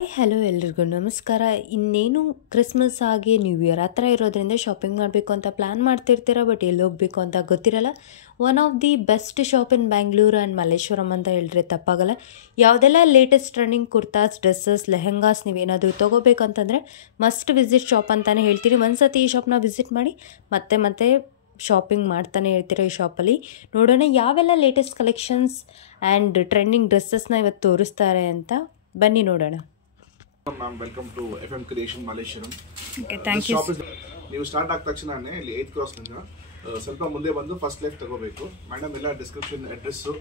Hello ಎಲ್ರಿಗೂ ನಮಸ್ಕಾರ. ಇನ್ನೇನು ಕ್ರಿಸ್ಮಸ್ ಆಗಿ ನ್ಯೂ ಇಯರ್ ಆ ಥರ ಇರೋದ್ರಿಂದ ಶಾಪಿಂಗ್ ಮಾಡಬೇಕು ಅಂತ ಪ್ಲ್ಯಾನ್ ಮಾಡ್ತಿರ್ತೀರ, ಬಟ್ ಎಲ್ಲಿ ಹೋಗಬೇಕು ಅಂತ ಗೊತ್ತಿರಲ್ಲ. One of the best shop in Bangalore and Malleshwaram ಅಂತ ಹೇಳಿದ್ರೆ ತಪ್ಪಾಗಲ್ಲ. ಯಾವುದೆಲ್ಲ latest running kurtas, dresses, lehengas ನೀವೇನಾದರೂ ತೊಗೋಬೇಕಂತಂದರೆ ಮಸ್ಟ್ ವಿಸಿಟ್ ಶಾಪ್ ಅಂತಲೇ ಹೇಳ್ತೀನಿ. ಒಂದು ಸತಿ ಈ ಶಾಪ್ನ ವಿಸಿಟ್ ಮಾಡಿ ಮತ್ತೆ ಶಾಪಿಂಗ್ ಮಾಡ್ತಾನೆ ಇರ್ತೀರ. ಈ ಶಾಪಲ್ಲಿ ನೋಡೋಣ ಯಾವೆಲ್ಲ ಲೇಟೆಸ್ಟ್ ಕಲೆಕ್ಷನ್ಸ್ ಆ್ಯಂಡ್ ಟ್ರೆಂಡಿಂಗ್ ಡ್ರೆಸ್ಸಸ್ನ ಇವತ್ತು ತೋರಿಸ್ತಾರೆ ಅಂತ. ಬನ್ನಿ ನೋಡೋಣ. Ma'am, welcome to FM creation Malleshwaram. Thank you. ನೀವು ಸ್ಟಾರ್ಟ್ ಆದ ತಕ್ಷಣನೇ ಇಲ್ಲಿ 8th ಕ್ರಾಸ್ನಿಂದ ಸ್ವಲ್ಪ ಮುಂದೆ ಬಂದು ಫಸ್ಟ್ ಲೆಫ್ಟ್ ತಗೋಬೇಕು. ಮೇಡಮ್ ಎಲ್ಲ ಡಿಸ್ಕ್ರಿಪ್ಷನ್ ಅಡ್ರೆಸ್ಸು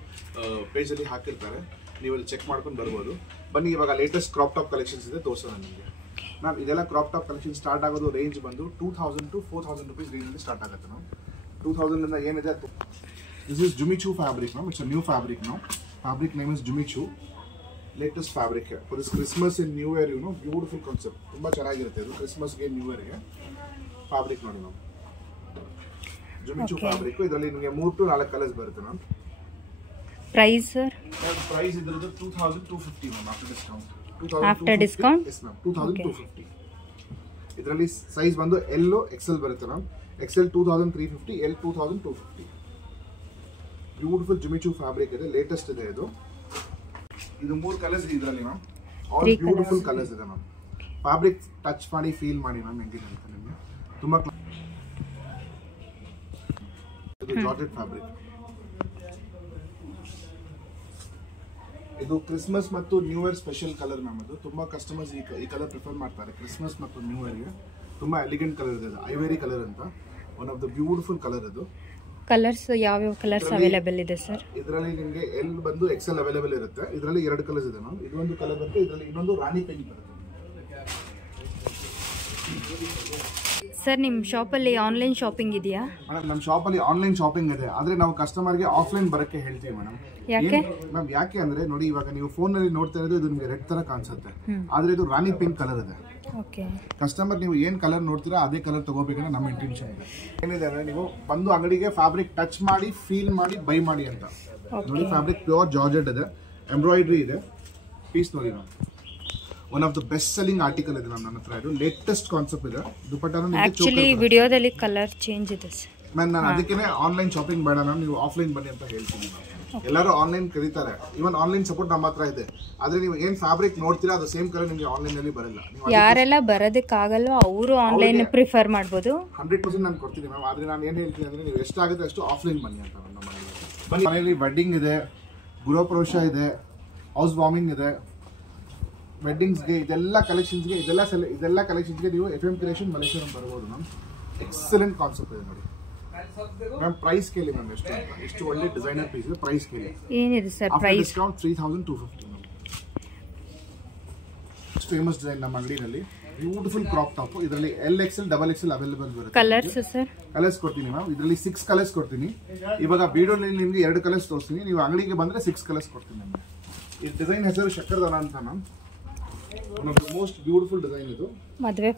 ಪೇಜಲ್ಲಿ ಹಾಕಿರ್ತಾರೆ, ನೀವು ಅಲ್ಲಿ ಚೆಕ್ ಮಾಡ್ಕೊಂಡು ಬರ್ಬೋದು. ಬನ್ನಿ, ಇವಾಗ ಲೇಟೆಸ್ಟ್ ಕ್ರಾಪ್ ಟಾಪ್ ಕಲೆಕ್ಷನ್ಸ್ ಇದೆ, ತೋರಿಸೋಣ ನಿಮಗೆ. ಮ್ಯಾಮ್, ಇದೆಲ್ಲ ಕ್ರಾಪ್ ಟಾಪ್ ಕಲೆಕ್ಷನ್ ಸ್ಟಾರ್ಟ್ ಆಗೋದು ರೇಂಜ್ ಬಂದು 2000 to 4000 rupees ರೇಂಜಲ್ಲಿ ಸ್ಟಾರ್ಟ್ ಆಗುತ್ತೆ. ನಾವು 2000 ಏನಿದೆ, ದಿಸ್ ಇಸ್ ಜುಮಿಚೂ fabric. Ma'am, it's a new fabric. ನಾವು ಫ್ಯಾಬ್ರಿಕ್ ನೇಮ್ ಇಸ್ ಜುಮಿಚೂ. Latest fabric for this Christmas in new year. Beautiful concept, ತುಂಬ ಚೆನ್ನಾಗಿರುತ್ತೆ ಇದು ಕ್ರಿಸ್ಮಸ್ಗೆ ನ್ಯೂ ಇಯರ್ಗೆ. ಫ್ಯಾಬ್ರಿಕ್ ನೋಡಿ ನಾವು ಜುಮಿಚೂ ಫ್ಯಾಬ್ರಿಕ್. ಇದರಲ್ಲಿ ನಿಮಗೆ 3 to 4 ಕಲರ್ಸ್ ಬರುತ್ತೆ ಮ್ಯಾಮ್. Price sir? ಪ್ರೈಸ್ ಇದ್ರದ್ದು 2250 ma'am. After discount yes ma'am, 2250. ಇದರಲ್ಲಿ ಸೈಜ್ ಬಂದು ಎಲ್ XL ಬರುತ್ತೆ ಮ್ಯಾಮ್. XL 2350, L 2250. ಬ್ಯೂಟಿಫುಲ್ ಜುಮಿಚೂ ಫ್ಯಾಬ್ರಿಕ್ ಇದೆ, ಲೇಟೆಸ್ಟ್ ಇದೆ ಇದು. ಇದು 3 ಕಲರ್ಸ್ ಇದೆ ಇದರಲ್ಲಿ ಮ್ಯಾಮ್. ಆಲ್ ಬ್ಯೂಟಿಫುಲ್ ಕಲರ್ಸ್ ಇದೆ ಮ್ಯಾಮ್. ಫ್ಯಾಬ್ರಿಕ್ ಟಚ್ ಮಾಡಿ ಫೀಲ್ ಮಾಡಿ ಮ್ಯಾಮ್ ಹೆಂಗಿದೆ ಅಂತ ನಿಮಗೆ. ತುಂಬಾ ಇದು ಜಾರ್ಜೆಟ್ ಫ್ಯಾಬ್ರಿಕ್. ಇದು ಕ್ರಿಸ್ಮಸ್ ಮತ್ತು new year special colour ma'am. ಅದು ತುಂಬಾ ಕಸ್ಟಮರ್ಸ್ ಈ ಕಲರ್ ಪ್ರಿಫರ್ ಮಾಡ್ತಾರೆ ಕ್ರಿಸ್ಮಸ್ ಮತ್ತು ನ್ಯೂ ಇಯರ್ಗೆ. ತುಂಬಾ ಎಲಿಗೆಂಟ್ ಕಲರ್ ಇದೆ, ಐವರಿ ಕಲರ್ ಅಂತ. One of the beautiful colour ಇದು. ಕಲರ್ಸ್ ಯಾವ್ಯಾವ ಕಲರ್ಸ್ ಅವೈಲೇಬಲ್ ಇದೆ ಸರ್? ಇದರಲ್ಲಿ ನಿಮಗೆ ಎಲ್ ಬಂದು XL ಅವೈಲೇಬಲ್ ಇರುತ್ತೆ. ಇದರಲ್ಲಿ 2 ಕಲರ್ಸ್ ಇದೆ ಮ್ಯಾಮ್. ಇದೊಂದು ಕಲರ್ ಬರುತ್ತೆ, ಇದರಲ್ಲಿ ಇನ್ನೊಂದು ರಾಣಿ ಪಿಂಕ್ ಬರುತ್ತೆ. ಸರ್, ನಿಮ್ಮ ಶಾಪಲ್ಲಿ ಆನ್ಲೈನ್ ಶಾಪಿಂಗ್ ಇದೆಯಾ? ಮೇಡಮ್, ನಮ್ಮ ಶಾಪಲ್ಲಿ ಆನ್ಲೈನ್ ಶಾಪಿಂಗ್ ಇದೆ, ಆದರೆ ನಾವು ಕಸ್ಟಮರ್ಗೆ ಆಫ್ಲೈನ್ ಬರೋಕ್ಕೆ ಹೇಳ್ತೀವಿ ಮೇಡಮ್. ಯಾಕೆ ಮ್ಯಾಮ್? ಯಾಕೆ ಅಂದರೆ ನೋಡಿ, ಇವಾಗ ನೀವು ಫೋನಲ್ಲಿ ನೋಡ್ತಾ ಇರೋದು ಇದು ನಿಮಗೆ ರೆಡ್ ಥರ ಕಾಣಿಸುತ್ತೆ, ಆದರೆ ಇದು ರಾಣಿ ಪಿಂಕ್ ಕಲರ್ ಇದೆ. ಓಕೆ. ಕಸ್ಟಮರ್ ನೀವು ಏನು ಕಲರ್ ನೋಡ್ತೀರಾ ಅದೇ ಕಲರ್ ತಗೋಬೇಕಂದ್ರೆ ನಮ್ಮ ಇಂಟೆನ್ಷನ್ ಇದೆ. ಏನಿದೆ ಅಂದರೆ, ನೀವು ಬಂದು ಅಂಗಡಿಗೆ ಫ್ಯಾಬ್ರಿಕ್ ಟಚ್ ಮಾಡಿ ಫೀಲ್ ಮಾಡಿ ಬೈ ಮಾಡಿ ಅಂತ. ನೋಡಿ, ಫ್ಯಾಬ್ರಿಕ್ ಪ್ಯೂರ್ ಜಾರ್ಜೆಟ್ ಇದೆ, ಎಂಬ್ರಾಯ್ಡ್ರಿ ಇದೆ. ಪೀಸ್ ನೋಡಿ ma'am, one of the best selling article ಇದೆ ಮ್ಯಾಮ್ ನನ್ನ ಹತ್ರ. ಇದು ಲೇಟೆಸ್ಟ್ ಕಾನ್ಸೆಪ್ಟ್ ಇದೆ. ದುಪಟ್ಟಾನು ಆಕ್ಚುಲಿ ವಿಡಿಯೋದಲ್ಲಿ ಕಲರ್ ಚೇಂಜ್ ಇದೆ ಸರ್ ಮ್ಯಾಮ್. ನಾನು ಅದಕ್ಕೆ ಆನ್ಲೈನ್ ಶಾಪಿಂಗ್ ಬೇಡ ಮ್ಯಾಮ್, ನೀವು ಆಫ್ಲೈನ್ ಬನ್ನಿ ಅಂತ ಹೇಳ್ತೀನಿ ಮ್ಯಾಮ್. ಎಲ್ಲರೂ ಆನ್ಲೈನ್ ಕರೀತಾರೆ, ಇವನ್ ಆನ್ಲೈನ್ ಸಪೋರ್ಟ್ ನಮ್ಮ ಹತ್ರ ಇದೆ. ಆದ್ರೆ ನೀವು ಏನ್ ಫ್ಯಾಬ್ರಿಕ್ ನೋಡ್ತೀರಾ ಅದು ಸೇಮ್ ಕಲರ್ ನಿಮಗೆ ಆನ್ಲೈನ್ ಅಲ್ಲಿ ಬರಲ್ಲ. ಯಾರೆಲ್ಲ ಬರೋದಕ್ಕಾಗಲ್ಲ ಅವರು ಆನ್ಲೈನ್ ಪ್ರಿಫರ್ ಮಾಡ್ಬೋದು. 100% ನಾನು ಕೊಡ್ತೀನಿ ಮ್ಯಾಮ್. ಆದ್ರೆ ನಾನು ಏನ್ ಹೇಳ್ತೀನಿ ಅಂದ್ರೆ, ನೀವು ಎಷ್ಟಾಗುತ್ತೆ ಅಷ್ಟು ಆಫ್ಲೈನ್ ಬನ್ನಿ ಅಂತ. ನಮ್ಮ ಮನೆಯಲ್ಲಿ ಮನೆಯಲ್ಲಿ ವೆಡ್ಡಿಂಗ್ ಇದೆ, ಗೃಹ ಪ್ರವೇಶ ಇದೆ, ಹೌಸ್ ವಾರ್ಮಿಂಗ್ ಇದೆ, ವೆಡ್ಡಿಂಗ್ಸ್ಗೆ, ಇದೆಲ್ಲ ಕಲೆಕ್ಷನ್ಸ್ಗೆ ನೀವು FM ಕ್ರಿಯೇಷನ್ ಮಲ್ಲೇಶ್ವರಂ ಬರ್ಬೋದು ಮ್ಯಾಮ್. ಎಕ್ಸಲೆಂಟ್ ಕಾನ್ಸೆಪ್ಟ್ ಇದೆ ನೋಡಿ ಮ್ಯಾಮ್. ಪ್ರೈಸ್ ಕೇಳಿ ಮ್ಯಾಮ್, ಎಷ್ಟು ಒಳ್ಳೆ ಡಿಸೈನರ್ ಪೀಸ್ ಇದೆ. ಪ್ರೈಸ್ ಕೇಳಿ ಏನಿದೆ sir? Price discount 3250 ma'am. Famous design ನಮ್ಮ ಅಂಗಡಿನಲ್ಲಿ. Beautiful crop top. ಇದರಲ್ಲಿ L XL XXL ಅವೈಲೇಬಲ್ ಬರುತ್ತೆ. Colours sir? ಕಲರ್ಸ್ ಕೊಡ್ತೀನಿ ಮ್ಯಾಮ್. ಇದರಲ್ಲಿ 6 ಕಲರ್ಸ್ ಕೊಡ್ತೀನಿ. ಇವಾಗ ವಿಡಿಯೋನಲ್ಲಿ ನಿಮಗೆ 2 ಕಲರ್ಸ್ ತೋರಿಸ್ತೀನಿ, ನೀವು ಅಂಗಡಿಗೆ ಬಂದ್ರೆ 6 ಕಲರ್ಸ್ ಕೊಡ್ತೀನಿ ಮ್ಯಾಮ್. ಈ ಡಿಸೈನ್ ಹೆಸರು ಶಕ್ಕರ್ದಾನ ಅಂತ ma'am. One of the most beautiful design ಇದು. ಮದುವೆ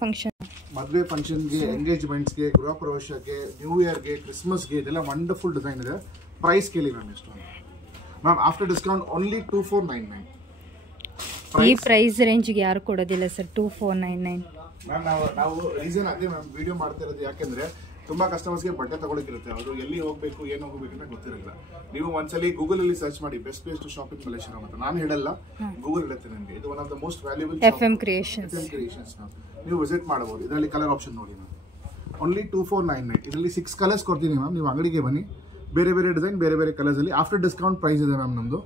ಫಂಕ್ಷನ್ಗೆ, ಎಂಗೇಜ್ಮೆಂಟ್ಸ್ಗೆ, ಗೃಹ ಪ್ರವೇಶಕ್ಕೆ, ನ್ಯೂ ಇಯರ್ಗೆ, ಕ್ರಿಸ್ಮಸ್ಗೆ, ಇದೆಲ್ಲ ವಂಡರ್ಫುಲ್ ಡಿಸೈನ್ ಇದೆ. ಪ್ರೈಸ್ ಕೇಳಿ ಮ್ಯಾಮ್ ಎಷ್ಟು ಮ್ಯಾಮ್? After discount only 2499. ಈ ಪ್ರೈಸ್ ರೇಂಜ್ಗೆ ಯಾರು ಕೊಡೋದಿಲ್ಲ ಸರ್, 2499 ಮ್ಯಾಮ್. ನಾವು ರೀಸನ್ ಅದೇ ಮ್ಯಾಮ್ ವಿಡಿಯೋ ಮಾಡ್ತಾ ಇರೋದು, ಯಾಕೆಂದ್ರೆ ತುಂಬಾ ಕಸ್ಟಮರ್ಸ್ಗೆ ಬಟ್ಟೆ ತಗೊಳಕಿರುತ್ತೆ, ಅವರು ಎಲ್ಲಿ ಹೋಗ್ಬೇಕು ಏನು ಹೋಗ್ಬೇಕು ಅಂತ ಗೊತ್ತಿರಲ್ಲ. ನೀವು ಒಂದ್ಸಲಿ ಗೂಗಲ್ ಅಲ್ಲಿ ಸರ್ಚ್ ಮಾಡಿ best place to shopping Malleshwaram ಅಂತ. ನಾನು ಹೇಳಲ್ಲ, ಗೂಗಲ್ ಹೇಳುತ್ತೆ ನಿಮಗೆ. ಇದು one of the most valuable FM creations ನೀವು ವಿಸಿಟ್ ಮಾಡಬಹುದು. ಇದರಲ್ಲಿ ಕಲರ್ ಆಪ್ಷನ್ ನೋಡಿ ಮ್ಯಾಮ್. ಓನ್ಲಿ 2499. ಇದರಲ್ಲಿ 6 ಕಲರ್ಸ್ ಕೊಡ್ತೀನಿ ಮ್ಯಾಮ್. ನೀವು ಅಂಗಡಿಗೆ ಬನ್ನಿ, ಬೇರೆ ಬೇರೆ ಡಿಸೈನ್, ಬೇರೆ ಬೇರೆ ಕಲರ್ಸ್ ಅಲ್ಲಿ. ಆಫ್ಟರ್ ಡಿಸ್ಕೌಂಟ್ ಪ್ರೈಸ್ ಇದೆ ಮ್ಯಾಮ್ ನಮ್ದು.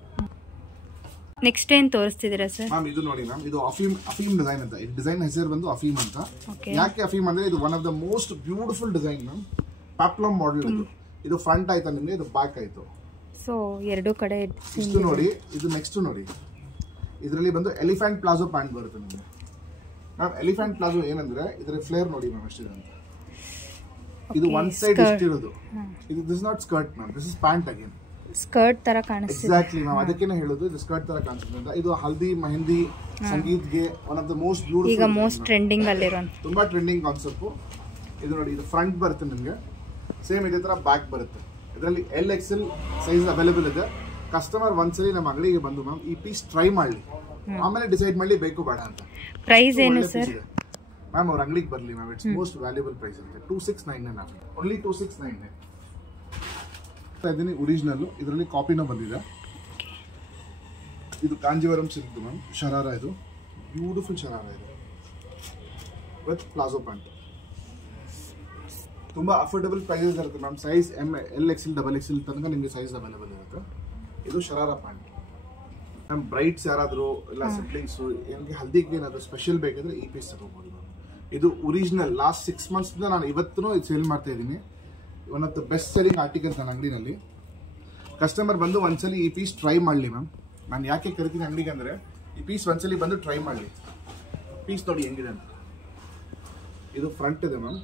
ನೆಕ್ಸ್ಟ್ ಏನ್ ತೋರಿಸ್ತಿದ್ದೀರಾ ಸರ್? ಮ್ಯಾಮ್, ಇದು ನೋಡಿ ಮ್ಯಾಮ್, ಇದು ಅಫೀಮ್ ಡಿಸೈನ್ ಅಂತ. ಈ ಡಿಸೈನ್ ಹೆಸರು ಬಂದು ಅಫೀಮ್ ಅಂತ. ಯಾಕೆ ಅಫೀಮ್ ಅಂದ್ರೆ, ಇದು one of the most beautiful design ma'am. Peplum model ಇದು. ಇದು ಫ್ರಂಟ್ ಆಯ್ತಾ ನಿಮಗೆ, ಇದು ಬ್ಯಾಕ್ ಆಯ್ತು. ಸೊ ಎರಡು ಕಡೆ ಇಷ್ಟು ನೋಡಿ. ಇದು ನೆಕ್ಸ್ಟ್ ನೋಡಿ, ಇದರಲ್ಲಿ ಬಂದು ಎಲಿಫೆಂಟ್ ಪ್ಲಾಜೋ ಪ್ಯಾಂಟ್ ಬರುತ್ತೆ ನಿಮಗೆ ಮ್ಯಾಮ್. ಎಲಿಫೆಂಟ್ ಪ್ಲಾಜೋ ಏನಂದ್ರೆ, ಇದರ ಫ್ಲೇರ್ ನೋಡಿ ಮ್ಯಾಮ್ ಎಷ್ಟಿದೆ ಅಂತ. ಇದು ಒನ್ ಸೈಡ್ ಇಷ್ಟಿರೋದು. ಇದು this not skirt ma'am, this is pant again. Skirt ತರ ಕಾಣಿಸ್ತಿದೆ. ಎಕ್ಸಾಕ್ಟ್ಲಿ ಮ್ಯಾಮ್, ಅದಕ್ಕೇನೆ ಹೇಳೋದು ಇದು ಸ್ಕರ್ಟ್ ತರ ಕಾಣಿಸುತ್ತೆ ಅಂತ. ಇದು ಹಲ್ದಿ, ಮೆಹಂದಿ, ಸಂಗೀತ್ಗೆ one of the most beautiful, ಈಗ ಮೋಸ್ಟ್ ಟ್ರೆಂಡಿಂಗ್ ಅಲ್ಲಿರೋ ತುಂಬಾ ಟ್ರೆಂಡಿಂಗ್ ಕಾನ್ಸೆಪ್ಟ್. ಇದು ನೋಡಿ, ಇದು ಫ್ರಂಟ್ ಬರುತ್ತೆ ನಿಮಗೆ, ಸೇಮ್ ಇದೇ ತರ ಬ್ಯಾಕ್ ಬರುತ್ತೆ. ಇದರಲ್ಲಿ L XL ಸೈಜ್ ಅವೈಲೇಬಲ್ ಇದೆ. ಕಸ್ಟಮರ್ ಒಂದ್ಸಲಿ ನಮ್ಮ ಅಂಗಡಿಗೆ ಬಂದು ಮ್ಯಾಮ್ ಈ ಪೀಸ್ ಟ್ರೈ ಮಾಡಲಿ, ಆಮೇಲೆ ಡಿಸೈಡ್ ಮಾಡಿ ಬೇಕು ಬೇಡ ಅಂತ. ಪ್ರೈಸ್ ಏನು ಸರ್? ಮ್ಯಾಮ್ ಅವ್ರ ಅಂಗಡಿಗೆ ಬರಲಿ ma'am, it's most valuable price ಅಂತ 2699 ಆಗುತ್ತೆ, ಓನ್ಲಿ 2699. ಇದೀನಿ ಒರಿಜಿನಲ್, ಇದರಲ್ಲಿ ಕಾಪಿನೂ ಬಂದಿದೆ. ಇದು ಕಾಂಜೀವರಂ ಸಿಲ್ಕ್ ಮ್ಯಾಮ್, ಶರಾರ, ಇದು ಬ್ಯೂಟಿಫುಲ್ ಶರಾರ ಇದೆ ವಿತ್ ಪ್ಲಾಜೋ ಪ್ಯಾಂಟ್. ತುಂಬಾ ಅಫೋರ್ಡಬಲ್ ಪ್ರೈಸಸ್ ಇರುತ್ತೆ ma'am. Size ML XL XXL ತನಕ ನಿಮಗೆ ಸೈಜ್ ಅವೈಲೇಬಲ್ ಇರುತ್ತೆ. ಇದು ಶರಾರ ಪ್ಯಾಂಟ್ ಮ್ಯಾಮ್. ಬ್ರೈಟ್ಸ್ ಯಾರಾದರೂ ಇಲ್ಲ ಸಿಬ್ಲಿಂಗ್ಸ್ ಏನಿಗೆ ಹಲ್ದಿಗೆ ಏನಾದರೂ ಸ್ಪೆಷಲ್ ಬೇಕಿದ್ರೆ ಈ ಪೀಸ್ ತಗೋಬಹುದು ಮ್ಯಾಮ್. ಇದು ಒರಿಜಿನಲ್ ಲಾಸ್ಟ್ 6 months ನಾನು ಇವತ್ತೂ ಇದು ಸೇಲ್ ಮಾಡ್ತಾ ಇದ್ದೀನಿ. One of the best selling articles ನನ್ನ ಅಂಗಡಿನಲ್ಲಿ. ಕಸ್ಟಮರ್ ಬಂದು ಒಂದ್ಸಲಿ ಈ ಪೀಸ್ ಟ್ರೈ ಮಾಡಲಿ ಮ್ಯಾಮ್. ನಾನು ಯಾಕೆ ಕರಿತೀನಿ ಅಂಗಡಿಗೆ ಅಂದರೆ ಈ ಪೀಸ್ ಒಂದ್ಸಲಿ ಬಂದು ಟ್ರೈ ಮಾಡಲಿ. ಪೀಸ್ ನೋಡಿ ಹೆಂಗಿದೆ ಅಂತ. ಇದು ಫ್ರಂಟ್ ಇದೆ ಮ್ಯಾಮ್,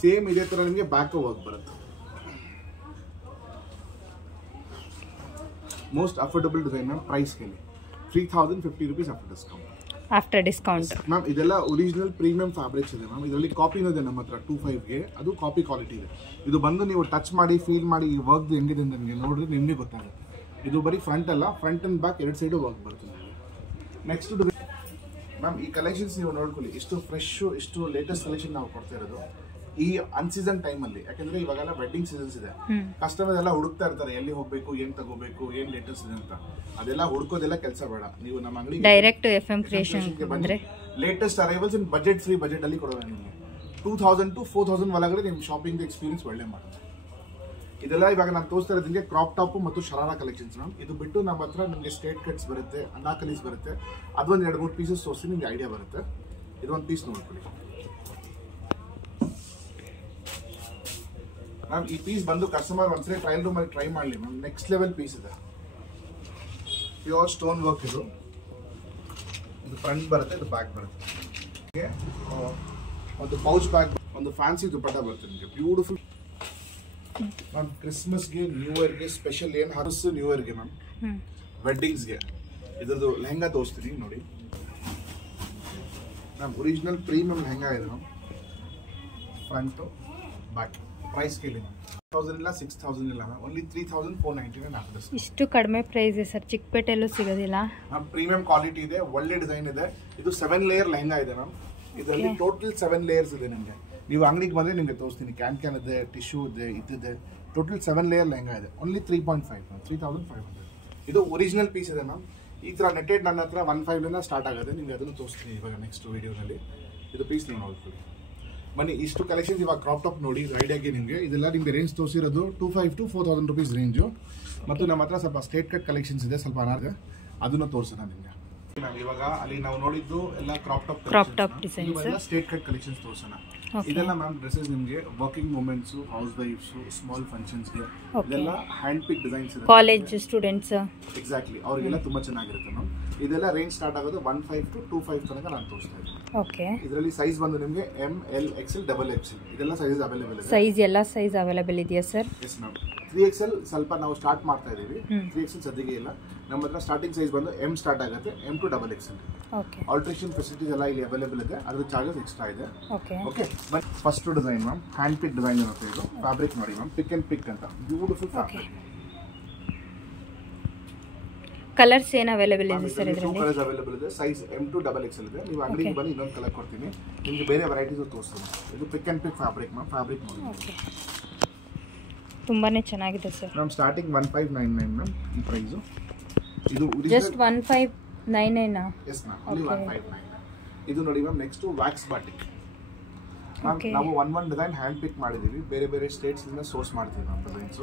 ಸೇಮ್ ಇದೇ ಥರ ನಿಮಗೆ ಬ್ಯಾಕ್ ವರ್ಕ್ ಬರುತ್ತೆ. Most affordable design ma'am. Price ಕೇಳಿ 3050 rupees ಆಫ್ಟರ್ ಡಿಸ್ಕೌಂಟ್ ಮ್ಯಾಮ್. ಇದೆಲ್ಲ ಒರಿಜಿನಲ್ ಪ್ರೀಮಿಯಂ ಫ್ಯಾಬ್ರಿಕ್ಸ್ ಇದೆ ಮ್ಯಾಮ್. ಇದರಲ್ಲಿ ಕಾಪಿನೂ ಇದೆ ನಮ್ಮ ಹತ್ರ 25ಗೆ, ಅದು ಕಾಪಿ ಕ್ವಾಲಿಟಿ ಇದೆ. ಇದು ಬಂದು ನೀವು ಟಚ್ ಮಾಡಿ ಫೀಲ್ ಮಾಡಿ ಈ ವರ್ಕ್ ಹೆಂಗಿದೆ ಅಂತ ನಿಮಗೆ ನೋಡಿದ್ರೆ ನಿಮಗೆ ಗೊತ್ತಾಗುತ್ತೆ. ಇದು ಬರೀ ಫ್ರಂಟ್ ಅಲ್ಲ, front and back 2 side work ಬರುತ್ತೆ. ನೆಕ್ಸ್ಟ್ ಮ್ಯಾಮ್ ಈ ಕಲೆಕ್ಷನ್ಸ್ ನೀವು ನೋಡ್ಕೊಳ್ಳಿ, ಇಷ್ಟು ಫ್ರೆಶ್, ಇಷ್ಟು ಲೇಟೆಸ್ಟ್ ಕಲೆಕ್ಷನ್ ನಾವು ಕೊಡ್ತಾ ಇರೋದು ಈ ಅನ್ಸೀಸನ್ ಟೈಮಲ್ಲಿ. ಯಾಕಂದ್ರೆ ಇವಾಗೆಲ್ಲ ವೆಡ್ಡಿಂಗ್ ಸೀಸನ್ಸ್ ಇದೆ, ಕಸ್ಟಮರ್ ಎಲ್ಲ ಹುಡುಕ್ತಾ ಇರ್ತಾರೆ ಎಲ್ಲಿ ಹೋಗ್ಬೇಕು, ಏನ್ ತಗೋಬೇಕು, ಏನ್ ಲೇಟೆಸ್ಟ್ ಇದೆ ಅಂತ. ಅದೆಲ್ಲ ಹುಡುಕೋದೆಲ್ಲ ಕೆಲಸ ಬೇಡ, ನೀವು ನಮ್ಮ ಅಂಗಡಿ ಡೈರೆಕ್ಟ್ FM ಕ್ರಿಯೇಷನ್ ಬಂದ್ರೆ ಲೇಟೆಸ್ಟ್ ಅರೈವಲ್ಸ್ ಇನ್ ಬಜೆಟ್ ಫ್ರೀ ಬಜೆಟ್ ಅಲ್ಲಿ ಕೊಡೋಣ ನಿಮಗೆ. 2000 to 4000 ಒಳಗಡೆ ನಿಮ್ ಶಾಪಿಂಗ್ ಎಕ್ಸ್ಪೀರಿಯನ್ಸ್ ಒಳ್ಳೆ ಮಾಡುತ್ತೆ. ಇದೆಲ್ಲ ಇವಾಗ ನಾನು ತೋರಿಸ್ತಾ ಇರೋದು ನಿಮಗೆ ಕ್ರಾಪ್ ಟಾಪ್ ಮತ್ತು ಶರಾರ ಕಲೆಕ್ಷನ್ಸ್ ಮ್ಯಾಮ್. ಇದು ಬಿಟ್ಟು ನಮ್ಮ ಹತ್ರ ನಿಮಗೆ ಸ್ಟ್ರೇಟ್ ಕಟ್ಸ್ ಬರುತ್ತೆ, ಅನಾಕಲೀಸ್ ಬರುತ್ತೆ. ಅದೊಂದು 2-3 ಪೀಸಸ್ ತೋರಿಸಿ ನಿಮ್ಗೆ ಐಡಿಯಾ ಬರುತ್ತೆ. ಇದೊಂದು ಪೀಸ್ ನೋಡ್ಕೊಳ್ಳಿ ಮ್ಯಾಮ್. ಈ ಪೀಸ್ ಬಂದು ಕಸ್ಟಮರ್ ಒಂದ್ಸರಿ ಟ್ರಯಲ್ ರೂಮ್ ಅಲ್ಲಿ ಟ್ರೈ ಮಾಡಲಿ ಮ್ಯಾಮ್. ನೆಕ್ಸ್ಟ್ ಲೆವೆಲ್ ಪೀಸ್ ಇದೆ, ಪ್ಯೂರ್ ಸ್ಟೋನ್ ವರ್ಕ್. ಇದು ಫ್ರಂಟ್ ಬರುತ್ತೆ, ಇದು ಬ್ಯಾಕ್ ಬರುತ್ತೆ. ಒಂದು ಪೌಚ್ ಬ್ಯಾಗ್, ಒಂದು ಫ್ಯಾನ್ಸಿ ದುಪಟ್ಟ ಬರುತ್ತೆ ನಿಮಗೆ, ಬ್ಯೂಟಿಫುಲ್ ಮ್ಯಾಮ್. ಕ್ರಿಸ್ಮಸ್ಗೆ, ನ್ಯೂ ಇಯರ್ಗೆ ಸ್ಪೆಷಲ್ ಏನು ಹರಸು ನ್ಯೂ ಇಯರ್ಗೆ ಮ್ಯಾಮ್, ವೆಡ್ಡಿಂಗ್ಸ್ಗೆ ಇದ್ರದ್ದು ಲೆಹಂಗಾ ತೋರಿಸ್ತೀನಿ ನೋಡಿ ಮ್ಯಾಮ್. ಒರಿಜಿನಲ್ ಪ್ರೀಮಿಯಂ ಲೆಹಂಗಾ ಇದೆ ಮ್ಯಾಮ್. Front back. ಪ್ರೈಸ್ ಕೇಳಿ 1000 ಇಲ್ಲ 6000 ಇಲ್ಲ ಮ್ಯಾಮ್, ಓನ್ಲಿ 3499 ಆಗುತ್ತೆ. ಇಷ್ಟು ಕಡಿಮೆ ಪ್ರೈಸ್ ಸರ್, ಚಿಕ್ಕಪೇಟೆಲ್ಲೂ ಸಿಗೋದಿಲ್ಲ ಮ್ಯಾಮ್. ಪ್ರೀಮಿಯಂ ಕ್ವಾಲಿಟಿ ಇದೆ, ಒಳ್ಳೆ ಡಿಸೈನ್ ಇದೆ. ಇದು 7 ಲೇಯರ್ ಲೆಹಂಗಾ ಇದೆ ಮ್ಯಾಮ್. ಇದರಲ್ಲಿ ಟೋಟಲ್ 7 ಲೇಯರ್ಸ್ ಇದೆ ನಿಮಗೆ. ನೀವು ಅಂಗಡಿಗೆ ಬಂದರೆ ನಿಮಗೆ ತೋರಿಸ್ತೀನಿ. ಕ್ಯಾನ್ ಇದೆ, ಟಿಶ್ಯೂ ಇದೆ, ಇದಿದೆ. ಟೋಟಲ್ 7 ಲೇಯರ್ ಲೆಹಂಗಾ ಇದೆ, ಓನ್ಲಿ 3.5 ಮ್ಯಾಮ್, 3500. ಇದು ಒರಿಜಿನಲ್ ಪೀಸ್ ಇದೆ ಮ್ಯಾಮ್. ಈ ಥರ ನೆಟ್ಟೆಡ್ ನನ್ನ ಹತ್ರ 15 ಸ್ಟಾರ್ಟ್ ಆಗುತ್ತೆ. ನಿಮಗೆ ಅದನ್ನು ತೋರಿಸ್ತೀನಿ ಇವಾಗ ನೆಕ್ಸ್ಟ್ ವೀಡಿಯೋನಲ್ಲಿ. ಇದು ಪೀಸ್ ನೀವು ನೋಡ್ಕೊಳ್ಳಿ ಬನ್ನಿ. ಇಷ್ಟು ಕಲೆಕ್ಷನ್ಸ್ ಇವಾಗ ಕ್ರಾಪ್ ಟಾಪ್ ನೋಡಿ ಐಡಿಯಾಗೆ ನಿಮಗೆ. ಇದೆಲ್ಲ ನಿಮಗೆ ರೇಂಜ್ ತೋರಿಸಿರೋದು 2500 to 4000 rupees ರೇಂಜು. ಮತ್ತು ನಮ್ಮ ಹತ್ರ ಸ್ವಲ್ಪ ಸ್ಟ್ರೇಟ್ ಕಟ್ ಕಲೆಕ್ಷನ್ಸ್ ಇದೆ, ಸ್ವಲ್ಪ ಅನಾರ್ಗೆ, ಅದನ್ನು ತೋರಿಸೋಣ ನಿಮಗೆ. ಇವಾಗ ಅಲ್ಲಿ ನಾವು ನೋಡಿದ್ದು ಎಲ್ಲ crop top designs, straight cut collections ತೋರಿಸೋಣ. ಇದೆಲ್ಲ ಮ್ಯಾಮ್ ಡ್ರೆಸ್ಸಸ್ ನಿಮಗೆ working womens, house wives, small ಫಂಕ್ಷನ್ಸ್ಗೆ ಇದೆಲ್ಲ ಹ್ಯಾಂಡ್ ಪಿಕ್ ಡಿಸೈನ್ಸ್ ಇದೆ. ಕಾಲೇಜ್ ಸ್ಟೂಡೆಂಟ್ಸ್ ಎಕ್ಸಾಕ್ಟ್ಲಿ ಅವರಿಗೆಲ್ಲ ತುಂಬಾ ಚೆನ್ನಾಗಿರುತ್ತೆ ಮ್ಯಾಮ್. ಇದೆಲ್ಲ ರೇಂಜ್ ಸ್ಟಾರ್ಟ್ ಆಗೋದು 15 to 25 ತನಕ ನಾನು ತೋರಿಸ್ತಾ ಇದ್ದೀನಿ. ಓಕೆ. ಇದರಲ್ಲಿ ಸೈಜ್ ಬಂದು ನಿಮಗೆ ML XL XXL ಇದೆಲ್ಲ ಸೈಜ್ ಅವೈಲೇಬಲ್ ಇದೆ. ಸೈಜ್ ಎಲ್ಲ ಸೈಜ್ ಅವೈಲೇಬಲ್ ಇದೆಯಾ ಸರ್? Yes ma'am. 3XL ಸ್ವಲ್ಪ ನಾವು ಸ್ಟಾರ್ಟ್ ಮಾಡ್ತಾ ಇದ್ದೀವಿ. 3XL ಸದ್ಯಕ್ಕೆ ಇಲ್ಲ. ನಮ್ಮ ಹತ್ರ ಸ್ಟಾರ್ಟಿಂಗ್ ಸೈಜ್ ಬಂದು M ಸ್ಟಾರ್ಟ್ ಆಗುತ್ತೆ, M to XXL. Okay. Alteration facilities ಎಲ್ಲ ಇಲ್ಲಿ ಅವೈಲೇಬಲ್ ಇದೆ, ಅದ್ರ ಚಾರ್ಜಸ್ ಎಕ್ಸ್ಟ್ರಾ ಇದೆ. Okay. Okay. But first design ma'am, hand pick design ಇರುತ್ತೆ. ಇದು ಫ್ಯಾಬ್ರಿಕ್ ನೋಡಿ ಮ್ಯಾಮ್, ಪಿಕ್ ಅಂಡ್ ಪಿಕ್ ಅಂತ ಬ್ಯೂಟಿಫುಲ್ ಫ್ಯಾಬ್ರಿಕ್. ಕಲರ್ಸ್ ಏನು ಅವೈಲೇಬಲ್ ಇದೆ ಸರ್ ಇದರಲ್ಲಿ? 2 ಕಲರ್ಸ್ ಅವೈಲೇಬಲ್ ಇದೆ. ಸೈಜ್ M to XXL ಇದೆ. ನೀವು ಅಂಗಡಿಗೆ ಬಂದು ಇನ್ನೊಂದು ಕಲರ್ ಕೊಡ್ತೀನಿ ನಿಮಗೆ, ಬೇರೆ ವೆರೈಟೀಸ್ ತೋರಿಸ್ತೀನಿ. ಇದು pick and pick fabric ma'am. Fabric ನೋಡಿ. ಓಕೆ. ತುಂಬಾನೇ ಚೆನ್ನಾಗಿದೆ ಸರ್. ಮ್ಯಾಮ್ ಸ್ಟಾರ್ಟಿಂಗ್ 1599 ಮ್ಯಾಮ್ ಈ ಪ್ರೈಸು. ಇದು ಜಸ್ಟ್ 1599 ಎಸ್ ಮ್ಯಾಮ್, ಓನ್ಲಿ 159. ಇದು ನೋಡಿ ma'am. Next wax batik ma'am. ನಾವು one ಡಿಸೈನ್ ಹ್ಯಾಂಡ್ ಪಿಕ್ ಮಾಡಿದೀವಿ, ಬೇರೆ ಬೇರೆ ಸ್ಟೇಟ್ಸ್ ಇಂದ ಸೋರ್ಸ್ ಮಾಡ್ತೀವಿ ಮ್ಯಾಮ್ ಡಿಸೈನ್ಸ್.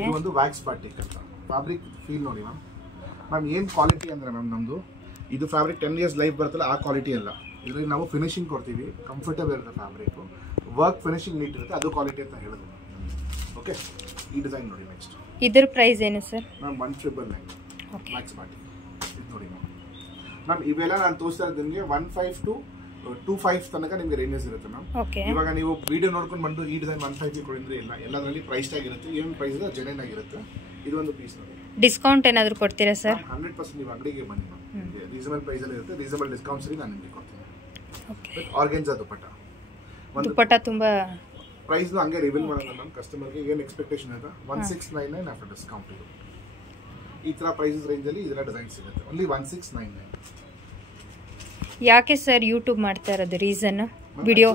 ಇದು ಒಂದು ವ್ಯಾಕ್ಸ್ ಬಾಟಿಕ್ ಅಂತ. ಫ್ಯಾಬ್ರಿಕ್ ಫೀಲ್ ನೋಡಿ ಮ್ಯಾಮ್. ಮ್ಯಾಮ್ ಏನು ಕ್ವಾಲಿಟಿ ಅಂದರೆ ಮ್ಯಾಮ್ ನಮ್ಮದು ಇದು ಫ್ಯಾಬ್ರಿಕ್ 10 years ಲೈಫ್ ಬರುತ್ತಲ್ಲ ಆ ಕ್ವಾಲಿಟಿ ಅಲ್ಲ. ಇದರಲ್ಲಿ ನಾವು ಫಿನಿಶಿಂಗ್ ಕೊಡ್ತೀವಿ, ಕಂಫರ್ಟಬಲ್ ಇರುತ್ತೆ ಫ್ಯಾಬ್ರಿಕ್, ವರ್ಕ್ ಫಿನಿಶಿಂಗ್ ನೀಟ್ ಇರುತ್ತೆ, ಅದು ಕ್ವಾಲಿಟಿ ಅಂತ ಹೇಳೋದು. ಓಕೆ. ಈ ಡಿಸೈನ್ ನೋಡಿ ನೆಕ್ಸ್ಟ್. ಇದರ ಪ್ರೈಸ್ ಏನು ಸರ್? ಮ್ಯಾಮ್ 199. ವ್ಯಾಕ್ಸ್ ಬಾಟಿಕ್ ಇದು ನೋಡಿ ಮ್ಯಾಮ್. ಮ್ಯಾಮ್ ಇವೆಲ್ಲ ನಾನು ತೋರಿಸ್ತಾ ಇರೋದು ನಿಮಗೆ 15 to 25 ತನಕ ನಿಮಗೆ ರೇಂಜಸ್ ಇರುತ್ತೆ ಮ್ಯಾಮ್. ಇವಾಗ ನೀವು ವಿಡಿಯೋ ನೋಡ್ಕೊಂಡು ಬಂದು ಈ ಡಿಸೈನ್ 15 ಕೊಡಿದ್ರೆ ಇಲ್ಲ, ಎಲ್ಲದರಲ್ಲಿ ಪ್ರೈಸ್ ಟ್ಯಾಗ್ ಇರುತ್ತೆ, ಏನು ಪ್ರೈಸ್ ಇದೆ ಜೆನ್ಯೂನ್ ಆಗಿರುತ್ತೆ. ಇದು ಒಂದು ಪೀಸ್ ನೋಡಿ. ಡಿಸ್ಕೌಂಟ್ ಏನಾದರೂ ಕೊಡ್ತೀರಾ ಸರ್? 100% ನೀವು ಅಂಗಡಿಗೆ ಬನ್ನಿ ಮ್ಯಾಮ್, ರೀಸನಬಲ್ ಪ್ರೈಸಲ್ಲಿ ಇರುತ್ತೆ. ರೀಸನಬಲ್ ಡಿಸ್ಕೌಂಟ್ಸ್ ನಾನು ನಿಮಗೆ ಕೊಡ್ತೀನಿ. ಓಕೆ. ಆರ್ಗೆನ್ಜಾ ದುಪಟ್ಟ ತುಂಬ ಪ್ರೈಸ್ನು ಹಂಗೆ ರಿವೀಲ್ ಮಾಡೋಣ ಮ್ಯಾಮ್. ಕಸ್ಟಮರ್ಗೆ ಏನು ಎಕ್ಸ್ಪೆಕ್ಟೇಷನ್ ಇದೆ 1699 ಆಫ್ಟರ್ ಡಿಸ್ಕೌಂಟ್. ಇದು ಈ ಥರ ಪ್ರೈಸಸ್ ರೇಂಜಲ್ಲಿ ಇದರ ಡಿಸೈನ್ ಸಿಗುತ್ತೆ. ಓನ್ಲಿ 1699. ಯಾಕೆ ಸರ್ ಯೂಟ್ಯೂಬ್ ಮಾಡ್ತಾ ಇರೋದು reason? Video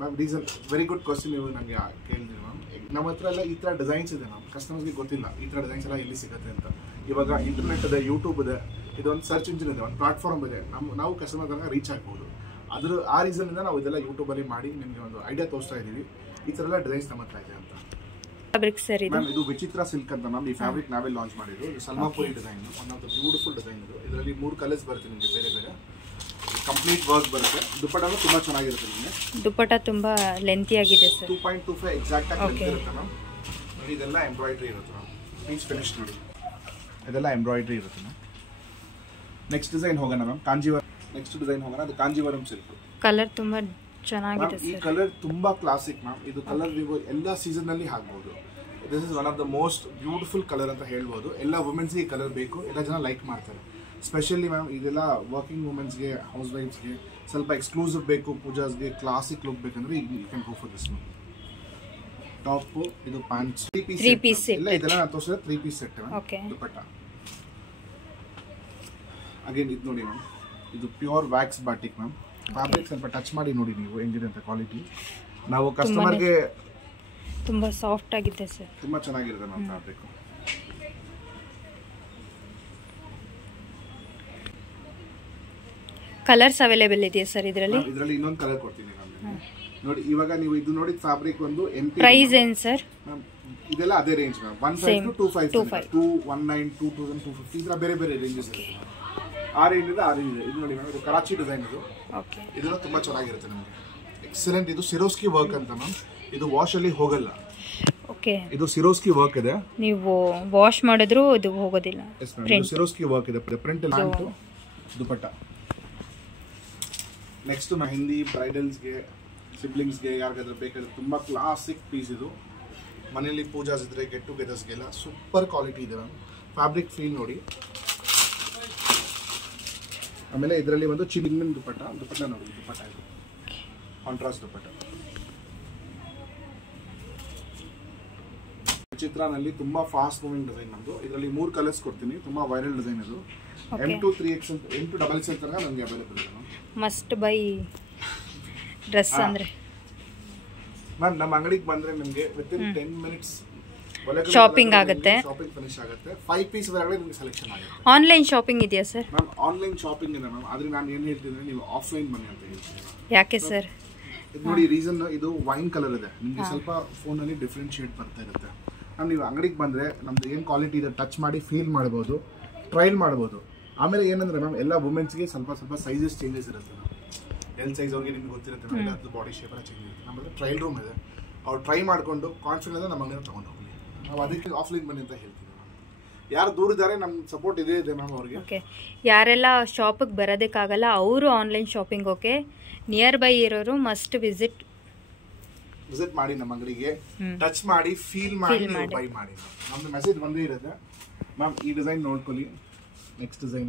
ma'am reason very good question ನೀವು ನನಗೆ ಕೇಳಿದ್ರಿ ಮ್ಯಾಮ್. ನಮ್ಮ ಹತ್ರ ಎಲ್ಲ ಈ ಥರ ಡಿಸೈನ್ಸ್ ಇದೆ ಮ್ಯಾಮ್, ಕಸ್ಟಮರ್ಸ್ಗೆ ಗೊತ್ತಿಲ್ಲ ಈ ಥರ ಡಿಸೈನ್ಸ್ ಎಲ್ಲ ಎಲ್ಲಿ ಸಿಗುತ್ತೆ ಅಂತ. ಇವಾಗ ಇಂಟರ್ನೆಟ್ ಇದೆ, ಯೂಟ್ಯೂಬ್ ಇದೆ, ಇದೊಂದು ಸರ್ಚ್ ಇಂಜಿನ್ ಇದೆ, ಒಂದು ಪ್ಲಾಟ್ಫಾರ್ಮ್ ಇದೆ, ನಾವು ಕಸ್ಟಮರ್ ತನಕ ರೀಚ್ ಆಗ್ಬೋದು. ಆ ರೀಸನ್ನಿಂದ ನಾವು ಇದೆಲ್ಲ ಯೂಟ್ಯೂಬಲ್ಲಿ ಮಾಡಿ ನಿಮಗೆ ಒಂದು ಐಡಿಯಾ ತೋರಿಸ್ತಾ ಇದ್ದೀವಿ ಈ ಥರ ಎಲ್ಲ ಡಿಸೈನ್ಸ್ ನಮ್ಮ ಹತ್ರ ಇದೆ ಅಂತ. ಮ್ಯಾಮ್ ಇದು ವಿಚಿತ್ರ ಸಿಲ್ಕ್ ಅಂತ ಮ್ಯಾಮ್, ಈ ಫ್ಯಾಬ್ರಿಕ್ ನಾವೇ ಲಾಂಚ್ ಮಾಡಿದ್ದು. ಇದು ಸಲ್ಮಾಪುರಿ design, one of the beautiful design ಇದು. ಇದರಲ್ಲಿ 3 ಕಲರ್ಸ್ ಬರುತ್ತೆ ನಿಮಗೆ, ಬೇರೆ ಬೇರೆ ಕಂಪ್ಲೀಟ್ ವರ್ಕ್ ಬರುತ್ತೆ. ದುಪ್ಪಟ್ಟನೂ ತುಂಬಾ ಚೆನ್ನಾಗಿರುತ್ತೆ ನಿಮಗೆ. ದುಪ್ಪಟ್ಟ ತುಂಬಾ ಲೆಂತಿ ಆಗಿದೆ ಸರ್. 2.25 ಎಕ್ಸಾಕ್ಟ್ ಆಗಿ ಲೆಂತ್ ಇರುತ್ತೆ ಮ್ಯಾಮ್. ನೋಡಿ ಇದೆಲ್ಲ ಎಂಬ್ರಾಯ್ಡ್ರಿ ಇರುತ್ತೆ ಮ್ಯಾಮ್. ಪೀಸ್ ಫಿನಿಶ್ ನೋಡಿ, ಇದೆಲ್ಲ ಎಂಬ್ರಾಯ್ಡ್ರಿ ಇರುತ್ತೆ ಮ್ಯಾಮ್. ನೆಕ್ಸ್ಟ್ ಡಿಸೈನ್ ಹೋಗೋಣ ಮ್ಯಾಮ್, ಕಾಂಜೀವರಂ. ನೆಕ್ಸ್ಟ್ ಡಿಸೈನ್ ಹೋಗೋಣ, ಅದು ಕಾಂಜೀವರಂ ಸಿಲ್ಕ್. ಕಲರ್ ತುಂಬಾ ಚೆನ್ನಾಗಿದೆ ಈ ಕಲರ್ ತುಂಬಾ ಕ್ಲಾಸಿಕ್ ಮ್ಯಾಮ್. ಇದು ಕಲರ್ ನೀವು ಎಲ್ಲ ಸೀಸನ್ ಅಲ್ಲಿ ಹಾಕಬಹುದು. This is one of the most beautiful colour ಅಂತ ಹೇಳ್ಬೋದು. ಎಲ್ಲ ವುಮೆನ್ಸ್ಗೆ ಈ ಕಲರ್ ಬೇಕು, ಎಲ್ಲ ಜನ ಲೈಕ್ ಮಾಡ್ತಾರೆ. ಸ್ಪೆಷಲಿ ಮ್ಯಾಮ್ ಇದೆಲ್ಲ ವರ್ಕಿಂಗ್ ವುಮೆನ್ಸ್ಗೆ, ಹೌಸ್ ವೈಫ್ಸ್ಗೆ ಸ್ವಲ್ಪ ಎಕ್ಸ್ಕ್ಲೂಸಿವ್ ಬೇಕು, ಪೂಜಾಸ್ಗೆ ಕ್ಲಾಸಿಕ್ ಲುಕ್ ಬೇಕಂದ್ರೆ you can go for this. Top, ಇದು ಪ್ಯಾಂಟ್ಸ್, 3 ಪೀಸ್ ಸೆಟ್ ಎಲ್ಲ ಇದೆಲ್ಲ ನಾನು ತೋರಿಸಿದ್ರೆ 3 piece set ma'am. Dupatta again ಇದು ನೋಡಿ ಮ್ಯಾಮ್, ಇದು pure wax batik ma'am. Fabric ಸ್ವಲ್ಪ ಟಚ್ ಮಾಡಿ ನೋಡಿ ನೀವು ಹೆಂಗಿದೆ ಅಂತ ಕ್ವಾಲಿಟಿ. ನಾವು ಕಸ್ಟಮರ್ಗೆ ತುಂಬಾ ಸಾಫ್ಟ್ ಆಗಿದೆ ಸರ್, ತುಂಬಾ ಚೆನ್ನಾಗಿರುತ್ತೆ ಮ್ಯಾಮ್ ಫ್ಯಾಬ್ರಿಕ್. ಕಲರ್ಸ್ ಅವೈಲೇಬಲ್ ಇದೆಯಾ ಸರ್ ಇದರಲ್ಲಿ? ಇನ್ನೊಂದು ಕಲರ್ ಕೊಡ್ತೀನಿ ಮ್ಯಾಮ್. ನೋಡಿ ಇವಾಗ ನೀವು ಇದು ನೋಡಿ ಫ್ಯಾಬ್ರಿಕ್ ಒಂದು ಎಂಟಿ. ಪ್ರೈಸ್ ಏನು ಸರ್? ಮ್ಯಾಮ್ ಇದೆಲ್ಲ ಅದೇ ರೇಂಜ್ ಮ್ಯಾಮ್, 15 to 25, 219, 2000, 250 ಇದರ ಬೇರೆ ಬೇರೆ ರೇಂಜಸ್ ಇದೆ. ಆ ರೇಂಜ್ ಇದೆ, ಆ ರೇಂಜ್ ಇದೆ. ಇದು ನೋಡಿ ಮ್ಯಾಮ್, ಇದು ಕರಾಚಿ ಡಿಸೈನ್ ಇದು. ಇದನ್ನು ತುಂಬಾ ಚೆನ್ನಾಗಿರುತ್ತೆ ನಿಮಗೆ, ಎಕ್ಸಲೆಂಟ್. ಇದು ಸಿರೋಸ್ಕಿ ವರ್ಕ್ ಅಂತ ಮ್ಯಾಮ್, ಇದು ವಾಶ್ ಅಲ್ಲಿ ಹೋಗಲ್ಲ. ಇದು ಸಿರೋಸ್ಕಿ ವರ್ಕ್ ಇದೆ, ನೀವು ವಾಶ್ ಮಾಡಿದ್ರು ಇದು ಹೋಗೋದಿಲ್ಲ. ಸಿರೋಸ್ಕಿ ವರ್ಕ್ ಇದೆ, print pant, dupatta. Next mehendi ಬ್ರೈಡಲ್ಸ್ಗೆ, ಸಿಬ್ಲಿಂಗ್ಸ್ಗೆ ಯಾರಿಗಾದ್ರೂ ಬೇಕಾದ್ರೆ ತುಂಬ ಕ್ಲಾಸಿಕ್ ಪೀಸ್ ಇದು. ಮನೆಯಲ್ಲಿ ಪೂಜಾಸ್ ಇದ್ರೆ, ಗೆಟ್ ಟುಗೆದರ್ಸ್ಗೆಲ್ಲ ಸೂಪರ್ ಕ್ವಾಲಿಟಿ ಇದೆ ಮ್ಯಾಮ್. ಫ್ಯಾಬ್ರಿಕ್ ಫೀಲ್ ನೋಡಿ. ಆಮೇಲೆ ಇದರಲ್ಲಿ ಒಂದು ಚಿನ್ನಿನ ದುಪಟ್ಟ ನೋಡಿ, ದುಪಟ್ಟ ಇದು ಕಾಂಟ್ರಾಸ್ಟ್ ದುಪಟ್ಟ. ಚಿತ್ರಾನಲ್ಲಿ ತುಂಬಾ ಫಾಸ್ಟ್ ಮೂವಿಂಗ್ ಡಿಸೈನ್ ನಮ್ಮದು. ಇದರಲ್ಲಿ 3 ಕಲರ್ಸ್ ಕೊಡ್ತೀನಿ, ತುಂಬಾ ವೈರಲ್ ಡಿಸೈನ್ ಇದು. M2 3XL, M2 XXL ತನಕ ನನಗೆ ಅವೈಲೇಬಲ್ ಇದೆ ಮ್ಯಾಮ್. ಮಸ್ಟ್ ಬೈ ಡ್ರೆಸ್ ಅಂದ್ರೆ ಮ್ಯಾಮ್ ನಮ್ಮ ಅಂಗಡಿಗೆ ಬಂದ್ರೆ ನಿಮಗೆ ವಿತಿನ್ 10 ಮಿನಿಟ್ಸ್ ಶಾಪಿಂಗ್ ಆಗುತ್ತೆ, ಶಾಪಿಂಗ್ ಫಿನಿಶ್ ಆಗುತ್ತೆ. 5 ಪೀಸ್ ವರೆಗೆ ನಿಮಗೆ ಸೆಲೆಕ್ಷನ್ ಆಗುತ್ತೆ. ಆನ್ಲೈನ್ ಶಾಪಿಂಗ್ ಇದೆಯಾ ಸರ್? ಮ್ಯಾಮ್ ಆನ್ಲೈನ್ ಶಾಪಿಂಗ್ ಇದೆ ಮ್ಯಾಮ್, ಆದ್ರೆ ನಾನು ಏನು ಹೇಳ್ತೀನಿ ನೀವು ಆಫ್ಲೈನ್ ಬನ್ನಿ ಅಂತ ಹೇಳ್ತೀನಿ. ಯಾಕೆ ಸರ್? ಇದು ನೋಡಿ ರೀಸನ್, ಇದು ವೈನ್ ಕಲರ್ ಇದೆ, ನಿಮಗೆ ಸ್ವಲ್ಪ ಫೋನಲ್ಲಿ ಡಿಫ್ರೆಂಟ್ ಶೇಡ್ ಬರ್ತಾ ಇರುತ್ತೆ. ಮ್ಯಾಮ್ ನೀವು ಅಂಗಡಿಗೆ ಬಂದರೆ ನಮ್ದು ಏನು ಕ್ವಾಲಿಟಿ ಇದೆ ಟಚ್ ಮಾಡಿ ಫೀಲ್ ಮಾಡ್ಬೋದು, ಟ್ರಯಲ್ ಮಾಡ್ಬೋದು. ಆಮೇಲೆ ಏನಂದ್ರೆ ಮ್ಯಾಮ್ ಎಲ್ಲ ವುಮೆನ್ಸ್ಗೆ ಸ್ವಲ್ಪ ಸೈಜಸ್ ಚೇಂಜಸ್ ಇರುತ್ತೆ ಮ್ಯಾಮ್. ಎಲ್ ಸೈಜ್ ಅವ್ರಿಗೆ ನಿಮ್ಗೆ ಗೊತ್ತಿರುತ್ತೆ ಮ್ಯಾಮ್, ಅದು ಬಾಡಿ ಶೇಪ್ ಎಲ್ಲ ಚೇಂಜ್ ಇರುತ್ತೆ. ನಮ್ಮದು ಟ್ರಯಲ್ ರೂಮ್ ಇದೆ, ಅವ್ರು ಟ್ರೈ ಮಾಡಿಕೊಂಡು ಕಾನ್ಫಿಡೆನ್ಸ್ ನಮ್ಮ ಅಂಗಡಿನ ತೊಗೊಂಡು ಹೋಗಲಿ. ನಾವು ಅದಕ್ಕೆ ಆಫ್ಲೈನ್ ಬನ್ನಿ ಅಂತ ಹೇಳ್ತೀವಿ ಮ್ಯಾಮ್. ಯಾರು ದೂರ ಇದ್ದಾರೆ ನಮ್ಮ ಸಪೋರ್ಟ್ ಇದೆ ಮ್ಯಾಮ್ ಅವ್ರಿಗೆ. ಓಕೆ, ಯಾರೆಲ್ಲ ಶಾಪಿಗೆ ಬರೋದಕ್ಕಾಗಲ್ಲ ಅವರು online shopping okay, near by ಇರೋರು ಮಸ್ಟ್ ವಿಸಿಟ್ ಮಾಡಿ ನಮ್ಮ ಅಂಗಡಿಗೆ, ಟಚ್ ಮಾಡಿ ಫೀಲ್ ಮಾಡಿ ಬೈ ಮಾಡಿ. ನಮ್ದು ಮೆಸೇಜ್ ಬಂದೇ ಇರುತ್ತೆ ಮ್ಯಾಮ್. ಈ ಡಿಸೈನ್ ನೋಡ್ಕೊಳ್ಳಿ, ನೆಕ್ಸ್ಟ್ ಡಿಸೈನ್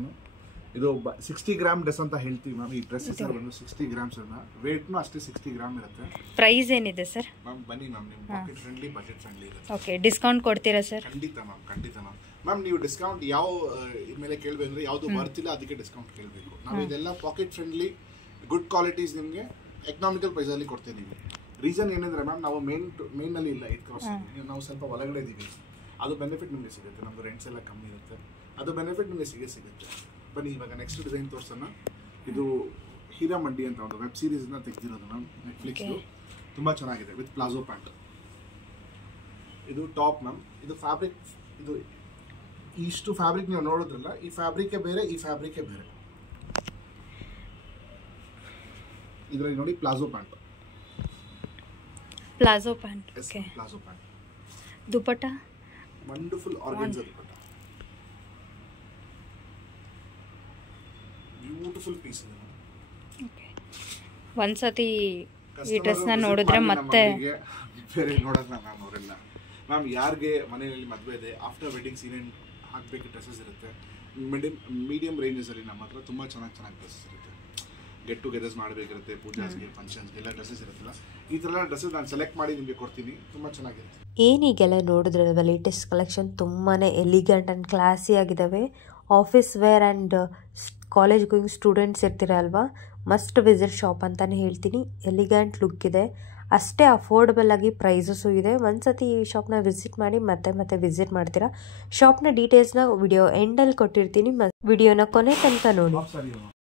ಇದು 60 ಗ್ರಾಮ್ ಡ್ರೆಸ್ ಅಂತ ಹೇಳ್ತೀವಿ ಮ್ಯಾಮ್. ಈ ಡ್ರೆಸ್ ಬಂದು 60 ಗ್ರಾಮ್ಸ್ ಅನ್ನ, ವೇಟ್ನು ಅಷ್ಟೇ 60 ಗ್ರಾಮ್ ಇರುತ್ತೆ. ಪ್ರೈಸ್ ಏನಿದೆ ಸರ್? ಮ್ಯಾಮ್ ಬನ್ನಿ ಮ್ಯಾಮ್, ನಿಮ್ಮ ಪಾಕೆಟ್ ಫ್ರೆಂಡ್ಲಿ, ಬಜೆಟ್ ಫ್ರೆಂಡ್ಲಿ ಇರುತ್ತೆ. ಓಕೆ, ಡಿಸ್ಕೌಂಟ್ ಕೊಡ್ತೀರಾ ಸರ್? ಖಂಡಿತ ಮ್ಯಾಮ್, ಖಂಡಿತ ಮ್ಯಾಮ್. ಮ್ಯಾಮ್ ನೀವು ಡಿಸ್ಕೌಂಟ್ ಯಾವ ಮೇಲೆ ಕೇಳಬೇಕಂದ್ರೆ ಯಾವುದು ಬರ್ತಿಲ್ಲ ಅದಕ್ಕೆ ಡಿಸ್ಕೌಂಟ್ ಕೇಳಬೇಕು. ನಾವು ಇದೆಲ್ಲ ಪಾಕೆಟ್ ಫ್ರೆಂಡ್ಲಿ ಗುಡ್ ಕ್ವಾಲಿಟೀಸ್ ನಿಮಗೆ ಎಕನಾಮಿಕಲ್ ಪ್ರೈಸಲ್ಲಿ ಕೊಡ್ತಿದ್ದೀವಿ. ರೀಸನ್ ಏನಂದ್ರೆ ಮ್ಯಾಮ್ ನಾವು ಮೇನಲ್ಲಿ ಇಲ್ಲ, 8 ಕ್ರಾಸ್ ನಾವು ಸ್ವಲ್ಪ ಒಳಗಡೆ ಇದ್ದೀವಿ. ಅದು ಬೆನಿಫಿಟ್ ನಿಮಗೆ ಸಿಗುತ್ತೆ, ನಮ್ಮದು ರೆಂಟ್ಸ್ ಎಲ್ಲ ಕಮ್ಮಿ ಇರುತ್ತೆ, ಅದು ಬೆನಿಫಿಟ್ ನಿಮಗೆ ಸಿಗುತ್ತೆ. ಬನ್ನಿ ಇವಾಗ ನೆಕ್ಸ್ಟ್ ಡಿಸೈನ್ ತೋರಿಸೋಣ. ಇದು ಹೀರಾಮಂಡಿ ಅಂತ ಒಂದು ವೆಬ್ ಸೀರೀಸ್ನ ತೆಗೆದಿರೋದು ಮ್ಯಾಮ್, ನೆಟ್ಫ್ಲಿಕ್ಸ್ದು. ತುಂಬ ಚೆನ್ನಾಗಿದೆ, ವಿತ್ ಪ್ಲಾಜೋ ಪ್ಯಾಂಟ್. ಇದು ಟಾಪ್ ಮ್ಯಾಮ್. ಇದು ಫ್ಯಾಬ್ರಿಕ್, ಇದು ಇಷ್ಟು ಫ್ಯಾಬ್ರಿಕ್ ನೀವು ನೋಡೋದ್ರಲ್ಲ, ಈ ಫ್ಯಾಬ್ರಿಕೇ ಬೇರೆ, ಈ ಫ್ಯಾಬ್ರಿಕೇ ಬೇರೆ. ಇದರಲ್ಲಿ ನೋಡಿ palazzo pant, palazzo pant. Okay, palazzo pant. Dupatta wonderful organza dupatta, beautiful piece ಇದೆ. ಓಕೆ, ಒಂದ್ಸತಿ ಈ ಡ್ರೆಸ್ನ ನೋಡಿದ್ರೆ ಮತ್ತೆ ಬೇರೆ ನೋಡೋಣ ಮ್ಯಾಮ್ ಅವರೆಲ್ಲ. ಮ್ಯಾಮ್ ಯಾರಿಗೆ ಮನೆಯಲ್ಲಿ ಮದುವೆ ಇದೆ, ಆಫ್ಟರ್ ವೆಡ್ಡಿಂಗ್ ಸೀಸನ್ ಹಾಕಬೇಕು ಡ್ರೆಸ್ಸಸ್ ಇರುತ್ತೆ. ಮೀಡಿಯಂ ರೇಂಜಸಲ್ಲಿ ನಮ್ಮ ಹತ್ರ ತುಂಬ ಚೆನ್ನಾಗಿ ಡ್ರೆಸ್ಸಸ್ ಇರುತ್ತೆ. ಗೆಟ್ ಟುಗೆದರ್ಸ್ ಮಾಡಬೇಕಿರುತ್ತೆ, ಪೂಜಾಸ್ಗೆ, ಫಂಕ್ಷನ್ಸ್ಗೆ ಎಲ್ಲ ಡ್ರೆಸ್ಸಸ್ ಇರುತ್ತಲ್ಲ, ಈ ಥರ ಡ್ರೆಸ್ಸಸ್ ನಾನು ಸೆಲೆಕ್ಟ್ ಮಾಡಿ ನಿಮಗೆ ಕೊಡ್ತೀನಿ. ತುಂಬ ಚೆನ್ನಾಗಿರುತ್ತೆ. ಏನೀಗೆಲ್ಲ ನೋಡಿದ್ರಲ್ವ ಲೇಟೆಸ್ಟ್ ಕಲೆಕ್ಷನ್ ತುಂಬಾ ಎಲಿಗೆಂಟ್ ಆ್ಯಂಡ್ ಕ್ಲಾಸಿ ಆಗಿದ್ದಾವೆ. Office wear and college going students ಇರ್ತೀರಲ್ವ, ಮಸ್ಟ್ ವಿಸಿಟ್ ಶಾಪ್ ಅಂತಲೇ ಹೇಳ್ತೀನಿ. ಎಲಿಗೆಂಟ್ ಲುಕ್ ಇದೆ, ಅಷ್ಟೇ ಅಫೋರ್ಡಬಲ್ ಆಗಿ ಪ್ರೈಸಸ್ಸು ಇದೆ. ಒಂದ್ಸತಿ ಈ ಶಾಪ್ನ ವಿಸಿಟ್ ಮಾಡಿ ಮತ್ತೆ ವಿಸಿಟ್ ಮಾಡ್ತೀರಾ. ಶಾಪ್ನ ಡೀಟೇಲ್ಸ್ನ ವಿಡಿಯೋ ಎಂಡಲ್ಲಿ ಕೊಟ್ಟಿರ್ತೀನಿ, ವಿಡಿಯೋನ ಕೊನೆ ತನಕ ನೋಡಿ.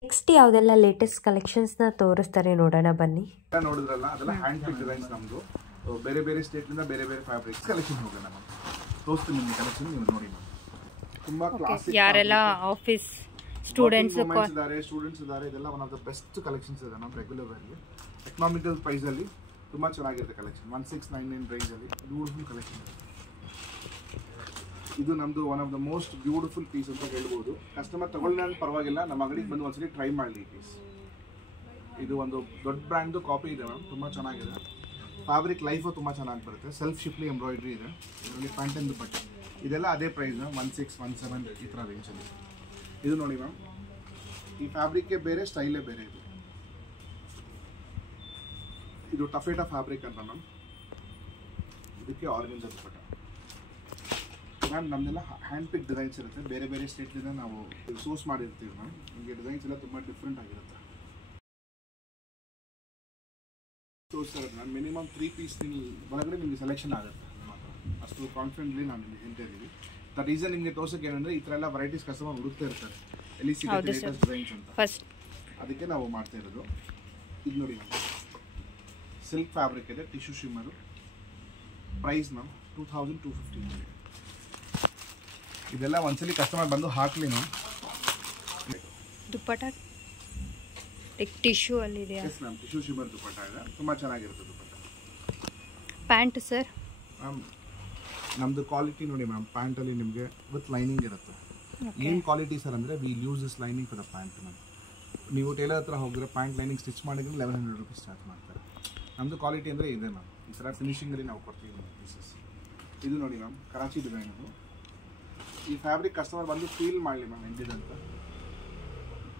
ನೆಕ್ಸ್ಟ್ ಯಾವುದೆಲ್ಲ ಲೇಟೆಸ್ಟ್ ಕಲೆಕ್ಷನ್ಸ್ನ ತೋರಿಸ್ತಾರೆ ನೋಡೋಣ ಬನ್ನಿ. ನೋಡಿದ್ರಲ್ಲ ಅದೆಲ್ಲ ಹ್ಯಾಂಡ್ ಪಿಕ್ ಡಿಸೈನ್ಸ್ ನಮ್ಮದು. ಬೇರೆ ಬೇರೆ ಸ್ಟೇಟ್ನಿಂದ ಬೇರೆ ಬೇರೆ ಫ್ಯಾಬ್ರಿಕ್ಸ್ ಕಲೆಕ್ಷನ್ ಹೋಗೋಣ. ನಾನು ತೋರಿಸ್ತೀನಿ ನಿಮಗೆ ಕಲೆಕ್ಷನ್, ನೀವು ನೋಡಿ. ತುಂಬ ಕ್ಲಾಸಿಕ್, ಯಾರೆಲ್ಲ ಆಫೀಸ್ ಸ್ಟೂಡೆಂಟ್ಸ್ ಇದ್ದಾರೆ, ಇದೆಲ್ಲ one of the best collections ಇದೆ ನಮ್ಮ ರೆಗ್ಯುಲರ್ ವೇರ್ಗೆ. ಎಕನಾಮಿಕಲ್ ಪ್ರೈಸಲ್ಲಿ ತುಂಬ ಚೆನ್ನಾಗಿರುತ್ತೆ ಕಲೆಕ್ಷನ್. 1699 ರೇಂಜಲ್ಲಿ ಬ್ಯೂಟಿಫುಲ್ ಕಲೆಕ್ಷನ್ ಇದೆ. ಇದು ನಮ್ಮದು one of the most beautiful piece ಅಂತ ಹೇಳ್ಬೋದು. ಕಸ್ಟಮರ್ ತಗೊಳ್ಳಿ ಪರವಾಗಿಲ್ಲ, ನಮ್ಮ ಅಂಗಡಿಗೆ ಬಂದು ಒಂದ್ಸಲಿ ಟ್ರೈ ಮಾಡಲಿ ಈ ಪೀಸ್. ಇದು ಒಂದು ದೊಡ್ಡ ಬ್ರ್ಯಾಂಡ್ದು ಕಾಪಿ ಇದೆ ಮ್ಯಾಮ್, ತುಂಬ ಚೆನ್ನಾಗಿದೆ. ಫ್ಯಾಬ್ರಿಕ್ ಲೈಫು ತುಂಬ ಚೆನ್ನಾಗಿ ಬರುತ್ತೆ. ಸೆಲ್ಫ್ ಶಿಪ್ಲಿ ಎಂಬ್ರಾಯ್ಡ್ರಿ ಇದೆ, ಇದರಲ್ಲಿ ಪ್ಯಾಂಟ್ ಅಂಡ್ ದುಪಟ್ಟೆ. ಇದೆಲ್ಲ ಅದೇ ಪ್ರೈಸ್ 1617 ಈ ಥರ ರೇಂಜಲ್ಲಿ. ಇದು ನೋಡಿ ಮ್ಯಾಮ್, ಈ ಫ್ಯಾಬ್ರಿಕ್ಗೆ ಬೇರೆ, ಸ್ಟೈಲೇ ಬೇರೆ. ಇದು ಟಫೇಟಾ ಫ್ಯಾಬ್ರಿಕ್ ಅಂತ ಮ್ಯಾಮ್, ಇದಕ್ಕೆ ಆರ್ಗನ್ಜಾ ದುಪಟ್ಟ. ಮ್ಯಾಮ್ ನಮ್ಮದೆಲ್ಲ ಹ್ಯಾಂಡ್ ಪಿಕ್ ಡಿಸೈನ್ಸ್ ಇರುತ್ತೆ, ಬೇರೆ ಬೇರೆ ಸ್ಟೇಟ್ಲಿಂದ ನಾವು ಸೋರ್ಸ್ ಮಾಡಿರ್ತೀವಿ ಮ್ಯಾಮ್. ನಿಮಗೆ ಡಿಸೈನ್ಸ್ ಎಲ್ಲ ತುಂಬ ಡಿಫ್ರೆಂಟ್ ಆಗಿರುತ್ತೆ. ತೋರಿಸ್ತಾರೆ ಮ್ಯಾಮ್, ಮಿನಿಮಮ್ 3 ಪೀಸ್ ಒಳಗಡೆ ನಿಮಗೆ ಸೆಲೆಕ್ಷನ್ ಆಗುತ್ತೆ ನಮ್ಮ ಹತ್ರ. ಅಷ್ಟು ಕಾನ್ಫಿಡೆಂಟ್ಲಿ ನಾನು ನಿಮಗೆ ಹೇಳ್ತಾ ಇದ್ದೀವಿ. ದ ರೀಸನ್ ನಿಮಗೆ ತೋರ್ಸೋಕೆ ಏನಂದರೆ ಈ ಥರ ಎಲ್ಲ ವೆರೈಟೀಸ್ ಕಸ್ಟಮರ್ ಹುಡುಕ್ತಾ ಇರ್ತಾರೆ, ಎಲ್ಲಿ ಸಿಗುತ್ತೆ ಲೇಟೆಸ್ಟ್ ಡಿಸೈನ್ಸ್ ಅಂತ. ಅದಕ್ಕೆ ನಾವು ಮಾಡ್ತಾ ಇರೋದು. ಇದು ನೋಡಿ ಮ್ಯಾಮ್, ಸಿಲ್ಕ್ ಫ್ಯಾಬ್ರಿಕ್ ಇದೆ, ಟಿಶ್ಯೂ ಶಿಮ್ಮರು. Price ma'am 2250. ಇದೆಲ್ಲ ಒಂದ್ಸಲಿ ಕಸ್ಟಮರ್ ಬಂದು ಹಾಕ್ಲಿ ಮ್ಯಾಮ್. ದುಪ್ಪಟ್ಟ ಟಿಶ್ಯೂ ಅಲ್ಲಿ ಇದೆ. ಎಸ್ ಮ್ಯಾಮ್, ಟಿಶ್ಯೂ ಶಿಮ್ಮರ್ ದುಪ್ಪಟ್ಟ ಇದೆ, ತುಂಬ ಚೆನ್ನಾಗಿರುತ್ತೆ ದುಪ್ಪಟ್ಟ. ಪ್ಯಾಂಟ್ ಸರ್ ಮ್ಯಾಮ್ ನಮ್ಮದು ಕ್ವಾಲಿಟಿ ನೋಡಿ ಮ್ಯಾಮ್, ಪ್ಯಾಂಟಲ್ಲಿ ನಿಮಗೆ ವಿತ್ ಲೈನಿಂಗ್ ಇರುತ್ತೆ. ಏನು ಕ್ವಾಲಿಟಿ ಸರ್ ಅಂದರೆ we use this lining for the pant ma'am. ನೀವು ಟೇಲರ್ ಹತ್ರ ಹೋಗಿದ್ರೆ ಪ್ಯಾಂಟ್ ಲೈನಿಂಗ್ ಸ್ಟಿಚ್ ಮಾಡಿದ್ರೆ 1100 ರೂಪೀಸ್ ಚಾರ್ಜ್ ಮಾಡ್ತಾರೆ. ನಮ್ಮದು ಕ್ವಾಲಿಟಿ ಅಂದರೆ ಇದೆ ಮ್ಯಾಮ್. ಈ ಥರ ಫಿನಿಶಿಂಗಲ್ಲಿ ನಾವು ಕೊಡ್ತೀವಿ ಮ್ಯಾಮ್ ಪೀಸಸ್. ಇದು ನೋಡಿ ಮ್ಯಾಮ್, ಕರಾಚಿ ಡಿಸೈನ್ ಅದು. ಈ ಫ್ಯಾಬ್ರಿಕ್ ಕಸ್ಟಮರ್ ಬಂದು ಫೀಲ್ ಮಾಡಲಿ ಮ್ಯಾಮ್ ಹೆಂಗಿದೆ ಅಂತ.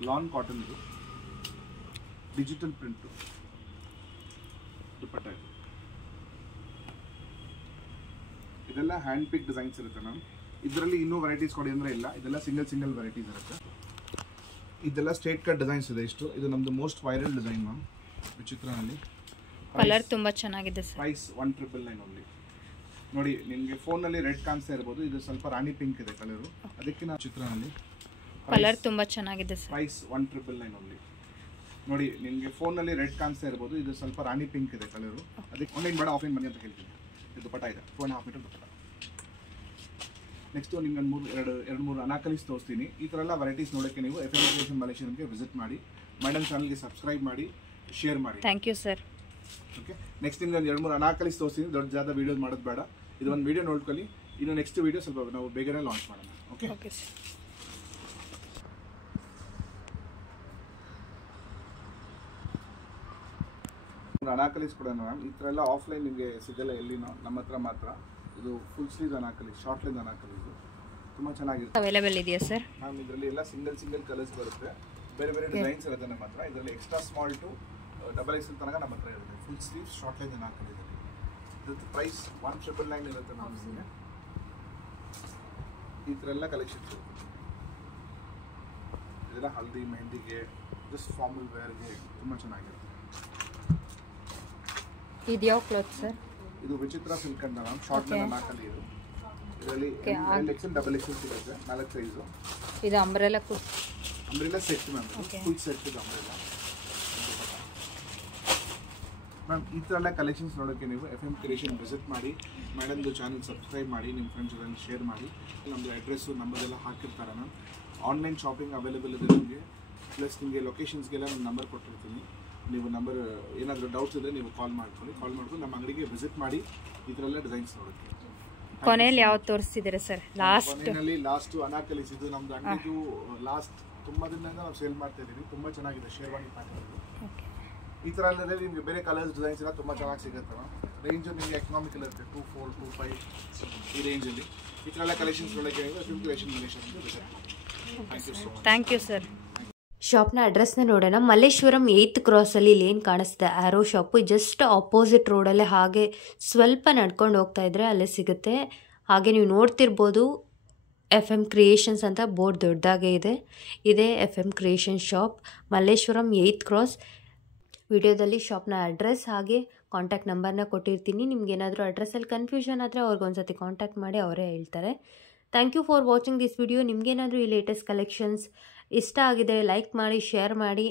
ಲಾನ್ ಕಾಟನ್ದು ಡಿಜಿಟಲ್ ಪ್ರಿಂಟು ದುಪ್ಪಟ್ಟ ಇದು. ಇದೆಲ್ಲ ಹ್ಯಾಂಡ್ ಪಿಕ್ ಡಿಸೈನ್ಸ್ ಇರುತ್ತೆ ಮ್ಯಾಮ್. ಇದರಲ್ಲಿ ಇನ್ನೂ ವೆರೈಟೀಸ್ ಕೊಡಿ ಅಂದರೆ ಇಲ್ಲ, ಇದೆಲ್ಲ ಸಿಂಗಲ್ ವೆರೈಟೀಸ್ ಇರುತ್ತೆ. ಇದೆಲ್ಲ ಸ್ಟ್ರೇಟ್ ಕಟ್ ಡಿಸೈನ್ಸ್ ಇದೆ ಇಷ್ಟು. ಇದು ನಮ್ಮದು ಮೋಸ್ಟ್ ವೈರಲ್ ಡಿಸೈನ್ ಮ್ಯಾಮ್, ವಿಚಿತ್ರನಲ್ಲಿ. ಕಲರ್ ತುಂಬ ಚೆನ್ನಾಗಿದೆ ಸರ್. Price 1999 only. ನೋಡಿ ನಿಮಗೆ ಫೋನಲ್ಲಿ ರೆಡ್ ಕಾಣಿಸ್ತಾ ಇರ್ಬೋದು, ಇದು ಸ್ವಲ್ಪ ರಾಣಿ ಪಿಂಕ್ ಇದೆ ಕಲರು, ಅದಕ್ಕೆ ನಾವು ಚಿತ್ರನಲ್ಲಿ. ಕಲರ್ ತುಂಬ ಚೆನ್ನಾಗಿದೆ ಸರ್. Price 1999 only. ನೋಡಿ ನಿಮಗೆ ಫೋನಲ್ಲಿ ರೆಡ್ ಕಾಣಿಸ್ತಾ ಇರ್ಬೋದು, ಇದು ಸ್ವಲ್ಪ ರಾಣಿ ಪಿಂಕ್ ಇದೆ ಕಲರು, ಅದಕ್ಕೆ ಆನ್ಲೈನ್ ಬೇಡ ಆಫ್ಲೈನ್ ಬನ್ನಿ ಅಂತ ಹೇಳ್ತೀನಿ. ಇದು ದುಪಟ್ಟ ಇದೆ 2.5 ಮೀಟರ್ ದುಪಟ್ಟ. ನೆಕ್ಸ್ಟು ನಿಮ್ಗೆ ಎರಡು ಮೂರು ಅನಾಕಲೀಸ್ ತೋರಿಸ್ತೀನಿ. ಈ ಥರ ಎಲ್ಲ ವೆರೈಟೀಸ್ ನೋಡೋಕ್ಕೆ ನೀವು FM ಕ್ರಿಯೇಷನ್ ಮಲೇಷಿಯನ್ಗೆ ವಿಸಿಟ್ ಮಾಡಿ, ಮೇಡಮ್ ಚಾನಲ್ಗೆ ಸಬ್ಸ್ಕ್ರೈಬ್ ಮಾಡಿ, ಶೇರ್ ಮಾಡಿ. Thank you sir. Okay, next ನಿಮ್ಗೆ 2-3 ಅನಾಕಲೀಸ್ ತೋರಿಸ್ತೀನಿ. ದೊಡ್ಡ ಜಾದ ವೀಡಿಯೋಸ್ ಮಾಡೋದು ಬೇಡ, ಇದು ಒಂದು ವೀಡಿಯೋ ನೋಡ್ಕೊಳ್ಳಿ. ಇನ್ನು ನೆಕ್ಸ್ಟ್ ವೀಡಿಯೋ ಸ್ವಲ್ಪ ನಾವು ಬೇಗನೆ ಲಾಂಚ್ ಮಾಡೋಣ. Okay okay sir. ಅನಾಕಲೀಸ್ ಕೊಡೋಣ ಮ್ಯಾಮ್. ಈ ಥರ ಎಲ್ಲ ಆಫ್ಲೈನ್ ನಿಮಗೆ ಸಿಗಲ್ಲ ಎಲ್ಲಿನೋ, ನಮ್ಮ ಹತ್ರ ಮಾತ್ರ. ಇದು ಫುಲ್ ಸ್ಲೀವ್ ಅನಾಕಲೀಸ್, ಶಾರ್ಟ್ ಲೆಂತ್ ಅನಾಕಲೀಸ್, ತುಂಬ ಚೆನ್ನಾಗಿರುತ್ತೆ. ಅವೈಲೇಬಲ್ ಇದೆಯಾ ಸರ್? ಮ್ಯಾಮ್ ಇದರಲ್ಲಿ ಎಲ್ಲ ಸಿಂಗಲ್ ಕಲರ್ಸ್ ಬರುತ್ತೆ, ಬೇರೆ ಬೇರೆ ಡಿಸೈನ್ಸ್ ಇರುತ್ತೆ ನಮ್ಮ ಹತ್ರ. ಇದರಲ್ಲಿ ಎಕ್ಸ್ಟ್ರಾ ಸ್ಮಾಲ್ ಟು XXL ತನಕ ನಮ್ಮ ಹತ್ರ ಇರುತ್ತೆ. ಫುಲ್ ಸ್ಲೀವ್ ಶಾರ್ಟ್ ಲೆಂತ್ ಅನಾಕಲೀಸ್. ಇದ್ರ ಪ್ರೈಸ್ 1999 ಇರುತ್ತೆ ಮ್ಯಾಮ್. ನಿಮಗೆ ಈ ಥರ ಎಲ್ಲ ಕಲೆಕ್ಷನ್ಸ್ ಇರುತ್ತೆ. ಇದೆಲ್ಲ ಹಲ್ದಿ ಮೆಹಂದಿಗೆ, ಜಸ್ಟ್ ಫಾರ್ಮಲ್ ವೇರ್ಗೆ ತುಂಬ ಚೆನ್ನಾಗಿರುತ್ತೆ. ಇದು ಯಾವ ಕ್ಲಾತ್ ಸರ್? ಇದು ವಿಚಿತ್ರ ಸಿಲ್ಕ್ ಅಂತ ಮ್ಯಾಮ್, ಶಾರ್ಟ್ ಲೆಂತ್ ಅನಾಕಲಿ. ಇದು ಇದರಲ್ಲಿ XL XXL ಸಿಗುತ್ತೆ, 4 ಸೈಜು. ಇದು umbrella set ma'am, full set ಇದು ಅಂಬ್ರೆಲಾ ಮ್ಯಾಮ್. ಈ ಥರ ಎಲ್ಲ ಕಲೆಕ್ಷನ್ಸ್ ನೋಡೋಕ್ಕೆ ನೀವು FM ಕ್ರಿಯೇಷನ್ ವಿಸಿಟ್ ಮಾಡಿ, ಮೇಡಮ್ದು ಚಾನಲ್ ಸಬ್ಸ್ಕ್ರೈಬ್ ಮಾಡಿ, ನಿಮ್ಮ ಫ್ರೆಂಡ್ಸ್ ಜೊತೆ ಶೇರ್ ಮಾಡಿ. ನಮ್ಮದು ಅಡ್ರೆಸ್ಸು ನಂಬರೆಲ್ಲ ಹಾಕಿರ್ತಾರೆ ಮ್ಯಾಮ್. ಆನ್ಲೈನ್ ಶಾಪಿಂಗ್ ಅವೈಲೇಬಲ್ ಇದೆ ನಿಮಗೆ. ಪ್ಲಸ್ ನಿಮಗೆ ಲೊಕೇಶನ್ಸ್ಗೆಲ್ಲ ನಾನು ನಂಬರ್ ಕೊಟ್ಟಿರ್ತೀನಿ. ನೀವು ನಂಬರ್ ಏನಾದರೂ ಡೌಟ್ಸ್ ಇದ್ದರೆ ನೀವು ಕಾಲ್ ಮಾಡ್ಕೊಂಡು ನಮ್ಮ ಅಂಗಡಿಗೆ ವಿಸಿಟ್ ಮಾಡಿ. ಈ ಥರ ಎಲ್ಲ ಡಿಸೈನ್ಸ್ ನೋಡೋಕ್ಕೆ. ಕೊನೆಯಲ್ಲಿ ಯಾವ್ದು ತೋರಿಸ್ತಿದ್ದೀರಾ ಸರ್? ಲಾಸ್ಟ್ ಅನಾಕಲೀಸ್. ಇದು ನಮ್ಮದು ಅಂಗಡಿದು ಲಾಸ್ಟ್ ತುಂಬ ದಿನದಿಂದ ನಾವು ಸೇಲ್ ಮಾಡ್ತಾ ಇದ್ದೀವಿ. ತುಂಬ ಚೆನ್ನಾಗಿದೆ ಶೇರ್ವಾನಿ ಪ್ಯಾಟರ್ನ್. ಈ ಥರ ಎಲ್ಲ ನಿಮಗೆ ಬೇರೆ ಕಲರ್ಸ್ ಡಿಸೈನ್ಸ್ ಎಲ್ಲ ತುಂಬ ಚೆನ್ನಾಗಿ ಸಿಗುತ್ತೆ ಮ್ಯಾಮ್. ರೇಂಜು ನಿಮಗೆ ಎಕನಾಮಿಕಲ್ ಇರುತ್ತೆ, 24, 25 ಈ ರೇಂಜಲ್ಲಿ. ಈ ಥರ ಎಲ್ಲ ಕಲೆಕ್ಷನ್ಸ್ ನೋಡೋಕ್ಕೆ FM ಕ್ರಿಯೇಷನ್ ಮಲೇಷಿಯನ್ಗೆ ವಿಸಿಟ್ ಮಾಡಿ. Thank you so much. Thank you sir. ಶಾಪ್ನ ಅಡ್ರೆಸ್ನ ನೋಡೋಣ. ಮಲ್ಲೇಶ್ವರಂ 8th ಕ್ರಾಸಲ್ಲಿ ಇಲ್ಲಿ ಏನು ಕಾಣಿಸ್ತಿದೆ ಆ್ಯರೋ ಶಾಪು, ಜಸ್ಟ್ ಆಪೋಸಿಟ್ ರೋಡಲ್ಲೇ ಹಾಗೆ ಸ್ವಲ್ಪ ನಡ್ಕೊಂಡು ಹೋಗ್ತಾ ಇದ್ದರೆ ಅಲ್ಲೇ ಸಿಗುತ್ತೆ. ಹಾಗೆ ನೀವು ನೋಡ್ತಿರ್ಬೋದು FM ಕ್ರಿಯೇಷನ್ಸ್ ಅಂತ ಬೋರ್ಡ್ ದೊಡ್ಡದಾಗೇ ಇದೆ. ಇದೇ FM creation shop, Malleshwaram 8th cross. ವಿಡಿಯೋದಲ್ಲಿ ಶಾಪ್ನ ಅಡ್ರೆಸ್ ಹಾಗೆ ಕಾಂಟ್ಯಾಕ್ಟ್ ನಂಬರ್ನ ಕೊಟ್ಟಿರ್ತೀನಿ. ನಿಮ್ಗೇನಾದರೂ ಅಡ್ರೆಸ್ಸಲ್ಲಿ ಕನ್ಫ್ಯೂಷನ್ ಆದರೆ ಅವ್ರಿಗೊಂದ್ಸತಿ ಕಾಂಟ್ಯಾಕ್ಟ್ ಮಾಡಿ, ಅವರೇ ಹೇಳ್ತಾರೆ. Thank you for watching this video. ನಿಮಗೇನಾದರೂ ಈ ಲೇಟೆಸ್ಟ್ ಕಲೆಕ್ಷನ್ಸ್ ಇಷ್ಟ ಆಗಿದೆ ಲೈಕ್ ಮಾಡಿ, ಶೇರ್ ಮಾಡಿ,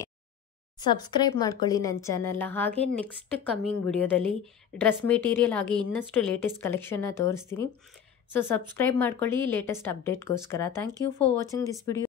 ಸಬ್ಸ್ಕ್ರೈಬ್ ಮಾಡ್ಕೊಳ್ಳಿ ನನ್ನ ಚಾನಲ್ನ. ಹಾಗೆ ನೆಕ್ಸ್ಟ್ ಕಮ್ಮಿಂಗ್ ವಿಡಿಯೋದಲ್ಲಿ ಡ್ರೆಸ್ ಮೆಟೀರಿಯಲ್ ಹಾಗೆ ಇನ್ನಷ್ಟು ಲೇಟೆಸ್ಟ್ ಕಲೆಕ್ಷನ್ನ ತೋರಿಸ್ತೀನಿ. ಸೊ ಸಬ್ಸ್ಕ್ರೈಬ್ ಮಾಡ್ಕೊಳ್ಳಿ ಲೇಟೆಸ್ಟ್ ಅಪ್ಡೇಟ್ಗೋಸ್ಕರ. Thank you for watching this video.